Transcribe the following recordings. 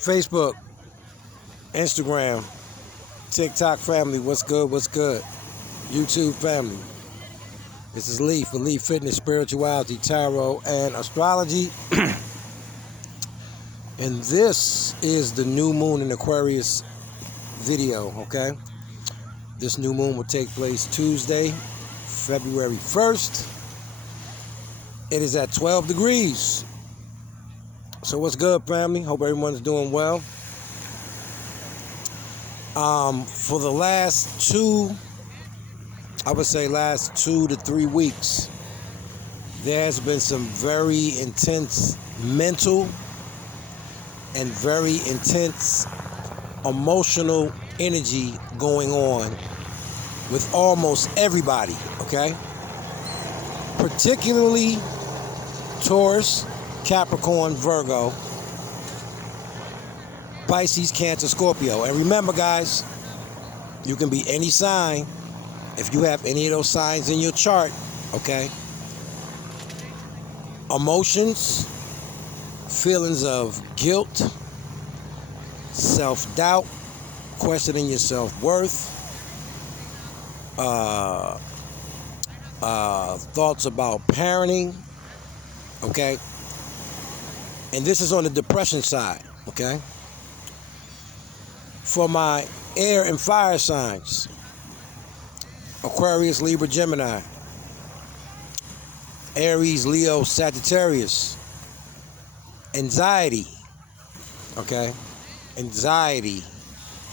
Facebook, Instagram, TikTok family, what's good, what's good? YouTube family. This is Leaf for Leaf Fitness, Spirituality, Tarot, and Astrology. And this is the new moon in Aquarius video, okay? This new moon will take place Tuesday, February 1st. It is at 12 degrees. So what's good, family? Hope everyone's doing well. For the last two to 3 weeks, there has been some very intense mental and very intense emotional energy going on with almost everybody, okay? Particularly Taurus, Capricorn, Virgo, Pisces, Cancer, Scorpio. And remember, guys, you can be any sign if you have any of those signs in your chart, okay? Emotions, feelings of guilt, self-doubt, questioning your self-worth, thoughts about parenting, okay? And this is on the depression side, okay? For my air and fire signs, Aquarius, Libra, Gemini, Aries, Leo, Sagittarius, anxiety, okay? Anxiety,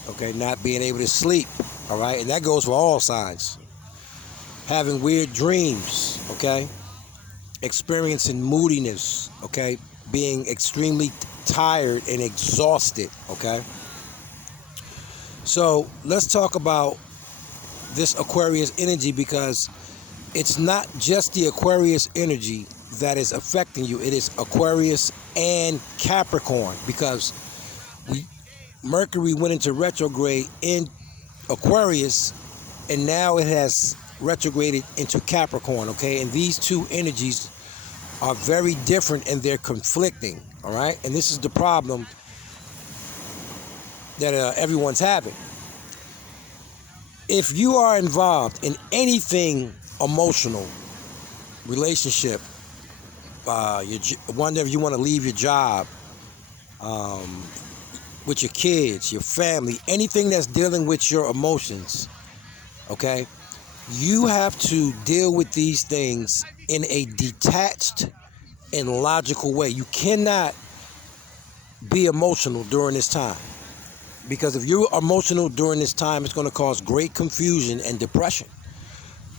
okay? Not being able to sleep, all right? And that goes for all signs. Having weird dreams, okay? Experiencing moodiness, okay? Being extremely tired and exhausted, okay? So let's talk about this Aquarius energy, because it's not just the Aquarius energy that is affecting you. It is Aquarius and Capricorn, because Mercury went into retrograde in Aquarius, and now it has retrograded into Capricorn, okay? And these two energies are very different and they're conflicting, all right? And this is the problem that everyone's having. If you are involved in anything emotional, relationship, wonder if you want to leave your job, with your kids, your family, anything that's dealing with your emotions, okay? You have to deal with these things in a detached and logical way. You cannot be emotional during this time, because if you're emotional during this time, it's going to cause great confusion and depression,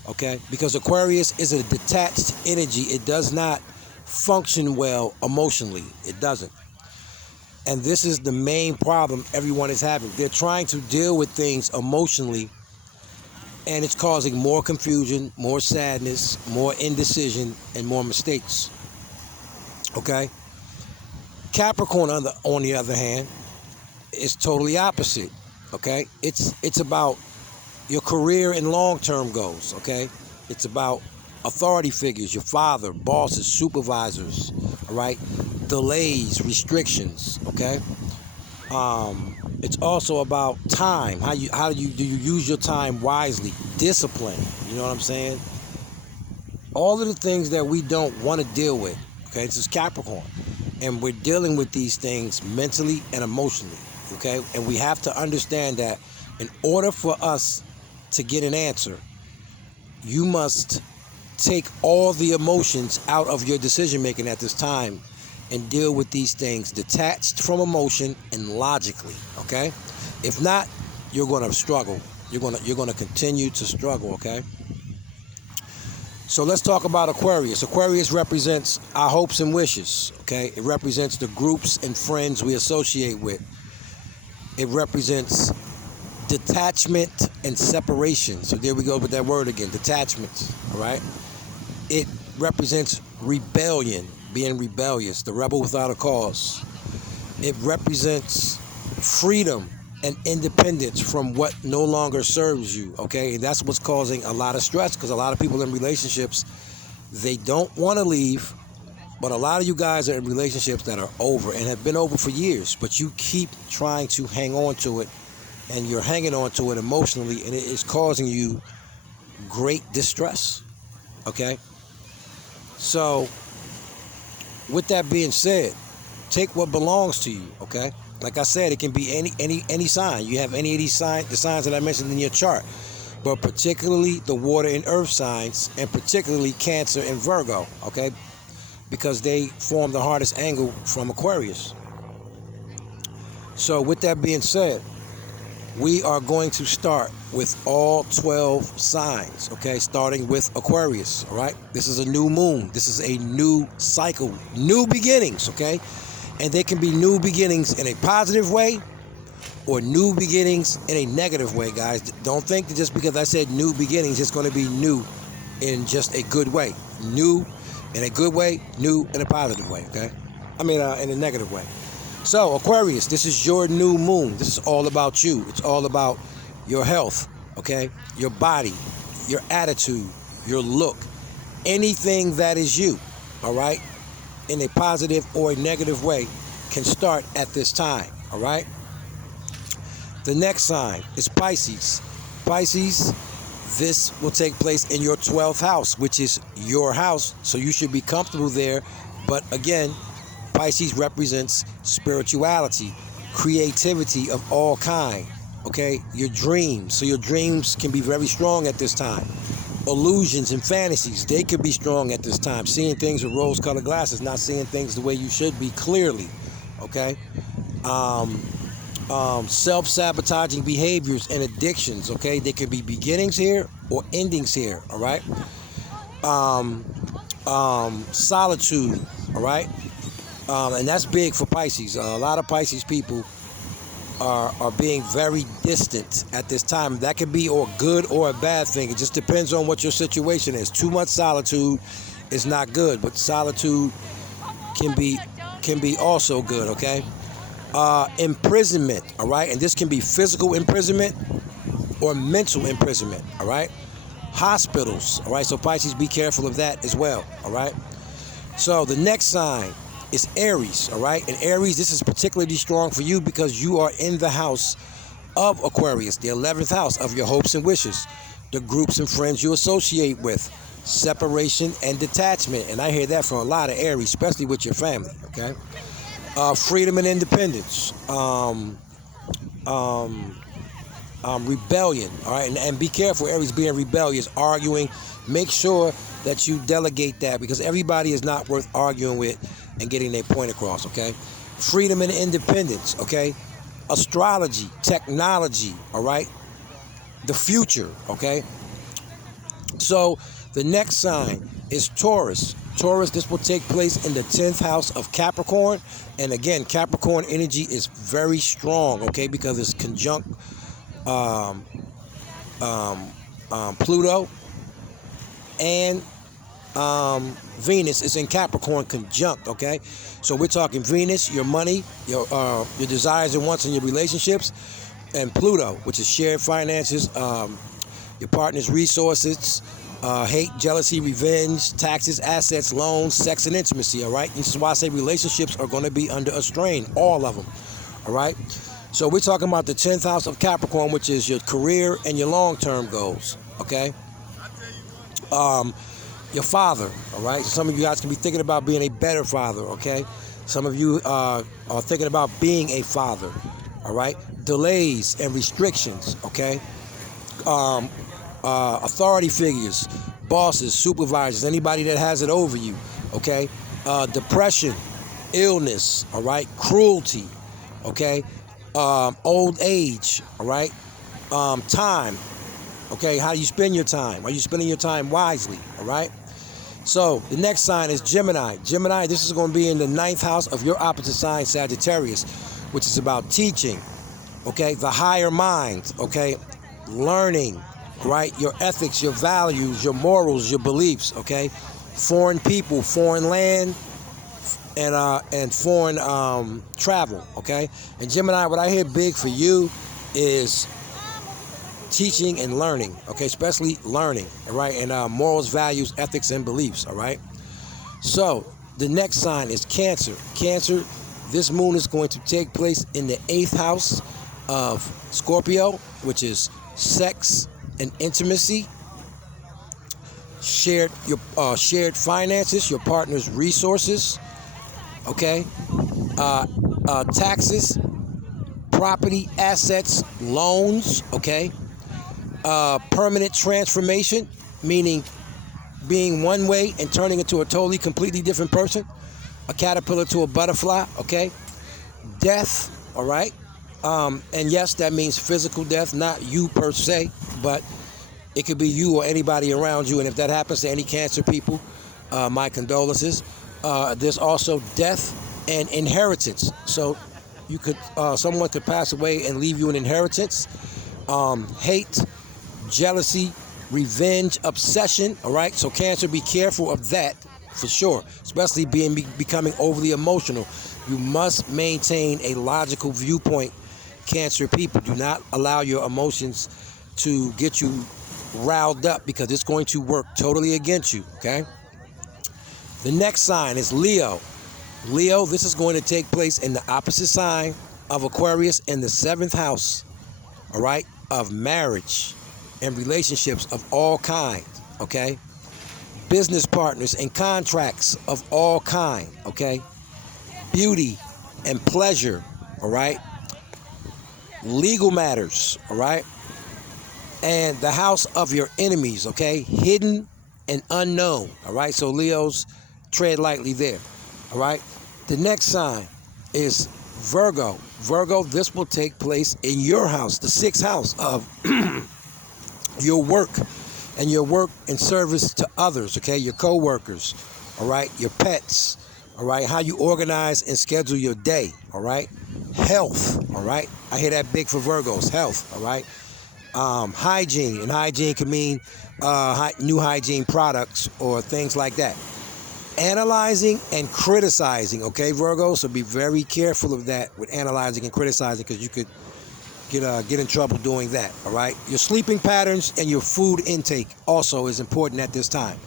okay? Because Aquarius is a detached energy. It does not function well emotionally. It doesn't. And this is the main problem everyone is having. They're trying to deal with things emotionally, and it's causing more confusion, more sadness, more indecision, and more mistakes, okay? Capricorn, on the other hand, is totally opposite, okay? It's about your career and long-term goals, okay? It's about authority figures, your father, bosses, supervisors, all right? Delays, restrictions, okay? It's also about time. How do you use your time wisely? Discipline, you know what I'm saying? All of the things that we don't want to deal with, okay? This is Capricorn. And we're dealing with these things mentally and emotionally, okay? And we have to understand that in order for us to get an answer, you must take all the emotions out of your decision making at this time and deal with these things detached from emotion and logically, okay? If not, you're going to struggle. You're going to continue to struggle, okay? So let's talk about Aquarius. Aquarius represents our hopes and wishes, okay? It represents the groups and friends we associate with. It represents detachment and separation. So there we go with that word again, detachment, all right? It represents rebellion, being rebellious, the rebel without a cause. It represents freedom and independence from what no longer serves you, okay? And that's what's causing a lot of stress, because a lot of people in relationships, they don't want to leave, But a lot of you guys are in relationships that are over and have been over for years, but you keep trying to hang on to it, and you're hanging on to it emotionally, and it is causing you great distress, okay? So, with that being said, take what belongs to you, okay? Like I said, it can be any sign. You have any of these signs, the signs that I mentioned in your chart, but particularly the water and earth signs, and particularly Cancer and Virgo, okay? Because they form the hardest angle from Aquarius. So with that being said, we are going to start with all 12 signs, okay? Starting with Aquarius, all right? This is a new moon. This is a new cycle, new beginnings, okay? And they can be new beginnings in a positive way or new beginnings in a negative way, guys. Don't think that just because I said new beginnings, it's going to be new in just a good way. New in a good way, new in a positive way, okay? I mean, in a negative way. So, Aquarius, this is your new moon. This is all about you. It's all about your health, okay? Your body, your attitude, your look, anything that is you, all right? In a positive or a negative way can start at this time, all right? The next sign is Pisces. Pisces, this will take place in your 12th house, which is your house, so you should be comfortable there. But again, Pisces represents spirituality, creativity of all kind, okay? Your dreams, so your dreams can be very strong at this time. Illusions and fantasies, they could be strong at this time. Seeing things with rose-colored glasses, not seeing things the way you should be clearly, okay? Self-sabotaging behaviors and addictions, okay? There could be beginnings here or endings here, all right? Solitude, all right? And that's big for Pisces. A lot of Pisces people are being very distant at this time. That could be or good or a bad thing. It just depends on what your situation is. Too much solitude is not good, but solitude can be also good, okay? Imprisonment, all right? And this can be physical imprisonment or mental imprisonment, all right? Hospitals, all right? So Pisces, be careful of that as well, all right? So the next sign is Aries, all right? And Aries, this is particularly strong for you because you are in the house of Aquarius, the 11th house of your hopes and wishes, the groups and friends you associate with, separation and detachment. And I hear that from a lot of Aries, especially with your family, okay? Freedom and independence, rebellion, all right? And be careful, Aries, being rebellious, arguing. Make sure that you delegate that because everybody is not worth arguing with and getting their point across, okay? Freedom and independence, okay? Astrology, technology, all right? The future, okay? So the next sign is Taurus. Taurus, this will take place in the 10th house of Capricorn. And again, Capricorn energy is very strong, okay? Because it's conjunct Pluto and Venus is in Capricorn conjunct, okay? So we're talking Venus, your money, your desires and wants in your relationships, and Pluto, which is shared finances, your partner's resources, hate, jealousy, revenge, taxes, assets, loans, sex, and intimacy, all right? And this is why I say relationships are going to be under a strain, all of them, all right? So we're talking about the 10th house of Capricorn, which is your career and your long-term goals, okay? Your father, all right? Some of you guys can be thinking about being a better father, okay? Some of you are thinking about being a father, all right? Delays and restrictions, okay? Authority figures, bosses, supervisors, anybody that has it over you, okay? Depression, illness, all right? Cruelty, okay? Old age, all right? Time, okay? How do you spend your time? Are you spending your time wisely, all right? So the next sign is Gemini. Gemini, this is going to be in the 9th house of your opposite sign, Sagittarius, which is about teaching, okay? The higher mind, okay? Learning, right? Your ethics, your values, your morals, your beliefs, okay? Foreign people, foreign land, and foreign travel, okay? And Gemini, what I hear big for you is teaching and learning, okay? Especially learning, all right? And morals, values, ethics, and beliefs, all right? So The next sign is Cancer. Cancer, this moon is going to take place in the 8th house of Scorpio, which is sex and intimacy, shared finances, your partner's resources, okay, taxes, property, assets, loans, okay, permanent transformation, meaning being one way and turning into a totally, completely different person, a caterpillar to a butterfly, okay, death, all right, and yes, that means physical death, not you per se, but it could be you or anybody around you, and if that happens to any Cancer people, my condolences. There's also death and inheritance. So you could, someone could pass away and leave you an inheritance. Hate, jealousy, revenge, obsession. All right. So Cancer, be careful of that for sure, especially becoming overly emotional. You must maintain a logical viewpoint. Cancer people, do not allow your emotions to get you riled up, because it's going to work totally against you. Okay. The next sign is Leo. Leo, this is going to take place in the opposite sign of Aquarius, in the 7th house, all right, of marriage and relationships of all kinds, okay? Business partners and contracts of all kind, okay? Beauty and pleasure, all right? Legal matters, all right? And the house of your enemies, okay? Hidden and unknown, all right? So Leos, tread lightly there, all right? The next sign is Virgo. Virgo, this will take place in your house, the 6th house of your work, and your work in service to others, okay? Your co-workers, all right? Your pets, all right? How you organize and schedule your day, all right? Health, all right? I hear that big for Virgos, health, all right? Hygiene, and hygiene can mean new hygiene products or things like that. Analyzing and criticizing, okay, Virgo? So be very careful of that with analyzing and criticizing, because you could get in trouble doing that, all right? Your sleeping patterns and your food intake also is important at this time,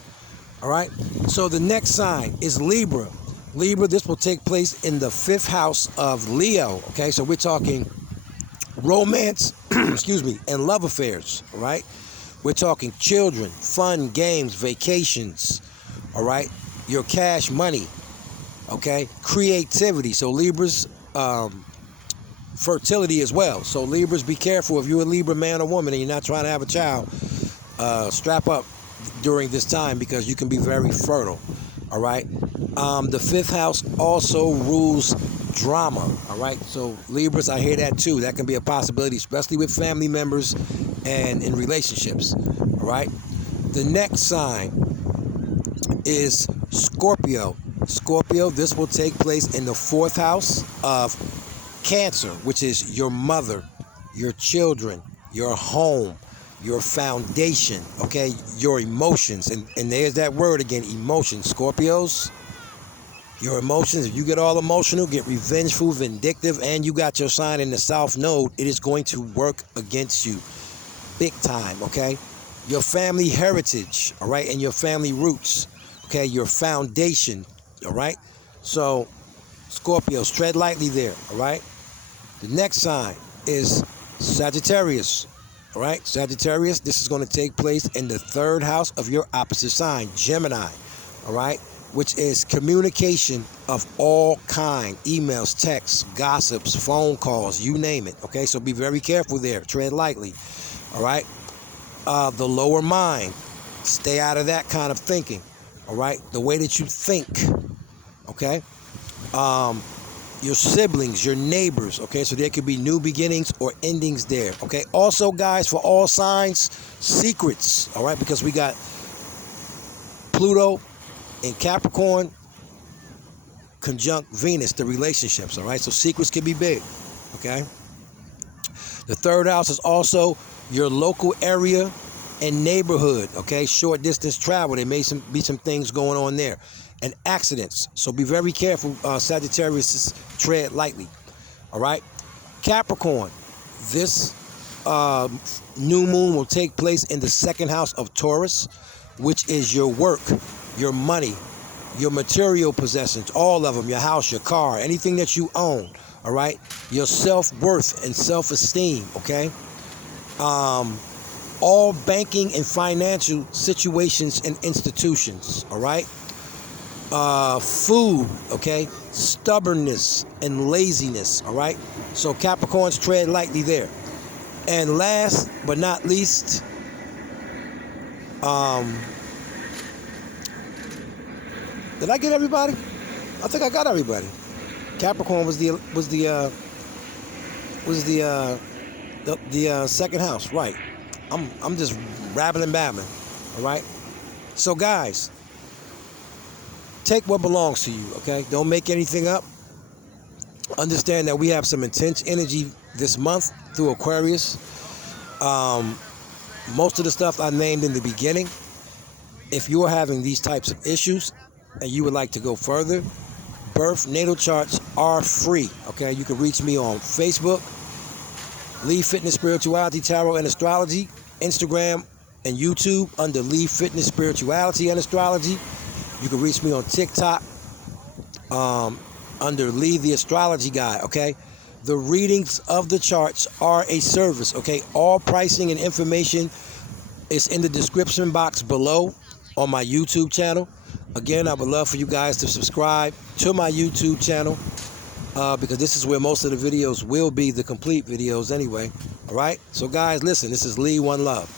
all right? So the next sign is Libra. Libra, this will take place in the 5th house of Leo, okay? So we're talking romance, excuse me, and love affairs, all right? We're talking children, fun, games, vacations, all right? Your cash money, okay? Creativity. So Libras, fertility as well. So Libras, be careful if you're a Libra man or woman and you're not trying to have a child. Strap up during this time, because you can be very fertile, all right? The 5th house also rules drama, all right? So Libras, I hear that too. That can be a possibility, especially with family members and in relationships, all right? The next sign is Scorpio. Scorpio, this will take place in the 4th house of Cancer, which is your mother, your children, your home, your foundation, okay? Your emotions. And there's that word again, emotions. Scorpios, your emotions, if you get all emotional, get revengeful, vindictive, and you got your sign in the South Node, it is going to work against you big time, okay? Your family heritage, all right, and your family roots, okay? Your foundation, all right? So, Scorpios, tread lightly there, all right? The next sign is Sagittarius, all right? Sagittarius, this is going to take place in the 3rd house of your opposite sign, Gemini, all right? Which is communication of all kind, emails, texts, gossips, phone calls, you name it, okay? So be very careful there, tread lightly, all right? The lower mind, stay out of that kind of thinking, all right? The way that you think, okay? Your siblings, your neighbors, okay? So there could be new beginnings or endings there, okay? Also, guys, for all signs, secrets, all right? Because we got Pluto in Capricorn conjunct Venus, the relationships, all right? So secrets can be big, okay? The 3rd house is also your local area and neighborhood, okay? Short distance travel, there may be some things going on there. And accidents, so be very careful, Sagittarius, tread lightly, all right? Capricorn, this new moon will take place in the 2nd house of Taurus, which is your work, your money, your material possessions, all of them, your house, your car, anything that you own, all right? Your self-worth and self-esteem, okay? All banking and financial situations and institutions, all right? Food, okay? Stubbornness and laziness, all right? So Capricorns, tread lightly there. And last but not least, did I get everybody? I think I got everybody. Capricorn was the second house, right? I'm just rabbling babbling, all right? So guys, take what belongs to you, okay? Don't make anything up. Understand that we have some intense energy this month through Aquarius. Most of the stuff I named in the beginning. If you're having these types of issues and you would like to go further, birth natal charts are free, okay? You can reach me on Facebook, Leaf Fitness Spirituality, Tarot and Astrology, Instagram and YouTube under Leaf Fitness Spirituality and Astrology. You can reach me on TikTok under Lee the Astrology Guy, okay? The readings of the charts are a service, okay? All pricing and information is in the description box below on my YouTube channel. Again, I would love for you guys to subscribe to my YouTube channel because this is where most of the videos will be, the complete videos anyway, all right? So guys, listen, this is Lee, one love.